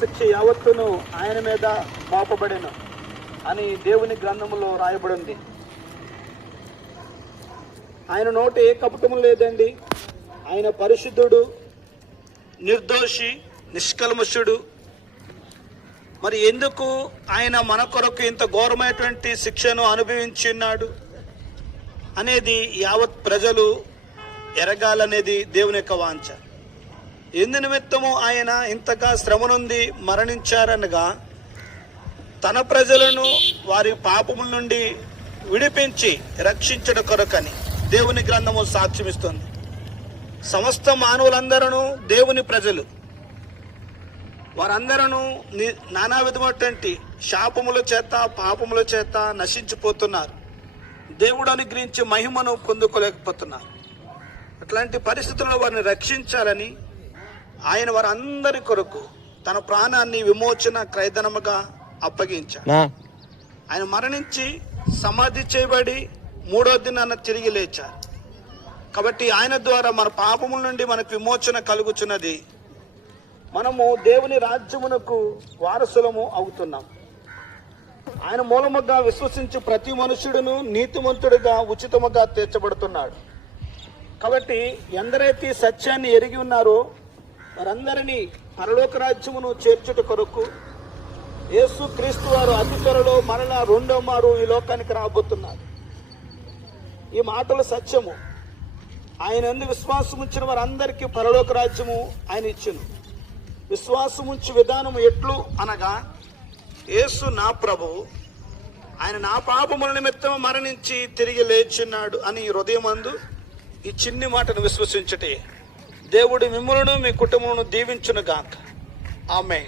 శిక్ష యావత్తును ఆయన మీద మోపబడెను అని దేవుని గ్రంథములో రాయబడింది. ఆయన నోట ఏ కపటము లేదండి. ఆయన పరిశుద్ధుడు, నిర్దోషి, నిష్కల్మషుడు. మరి ఎందుకు ఆయన మన కొరకు ఇంత ఘోరమైనటువంటి శిక్షను అనుభవించున్నాడు అనేది యావత్ ప్రజలు ఎరగాలనేది దేవుని యొక్క వాంఛ. ఎందు నిమిత్తము ఆయన ఇంతగా శ్రమ నొంది మరణించారనగా తన ప్రజలను వారి పాపముల నుండి విడిపించి రక్షించడం కొరకని దేవుని గ్రంథము సాక్ష్యమిస్తుంది. సమస్త మానవులందరూ దేవుని ప్రజలు. వారందరూ నానా విధమైనటువంటి శాపముల చేత పాపముల చేత నశించిపోతున్నారు. దేవుడు అనుగ్రహించి మహిమను పొందుకోలేకపోతున్నారు. అట్లాంటి పరిస్థితుల్లో వారిని రక్షించాలని ఆయన వారందరి కొరకు తన ప్రాణాన్ని విమోచన క్రయధనముగా అప్పగించాడు. ఆయన మరణించి సమాధి చేయబడి 3వ దినాన తిరిగి లేచారు. కాబట్టి ఆయన ద్వారా మన పాపముల నుండి మనకు విమోచన కలుగుచున్నది. మనము దేవుని రాజ్యమునకు వారసులము అవుతున్నాం. ఆయన మూలముగా విశ్వసించి ప్రతి మనుష్యుడును నీతిమంతుడిగా ఉచితముగా తీర్చబడుతున్నాడు. కాబట్టి ఎందరైతే సత్యాన్ని ఎరిగి ఉన్నారో వారందరినీ పరలోక రాజ్యమును చేర్చుట కొరకు యేసు క్రీస్తు వారు అతి త్వరలో మరలా 2వ మారు ఈ లోకానికి రాబోతున్నారు. ఈ మాటలు సత్యము. ఆయన యందు విశ్వాసం ఉంచిన వారందరికీ పరలోక రాజ్యము ఆయన ఇచ్చును. విశ్వాసముంచు విధానం ఎట్లు అనగా, యేసు నా ప్రభువు, ఆయన నా పాపముల నిమిత్తం మరణించి తిరిగి లేచున్నాడు అని హృదయమందు ఈ చిన్ని మాటను విశ్వసించుటే దేవుడి మిమ్ములను మీ కుటుంబమును దీవించును గాక. ఆమేన్.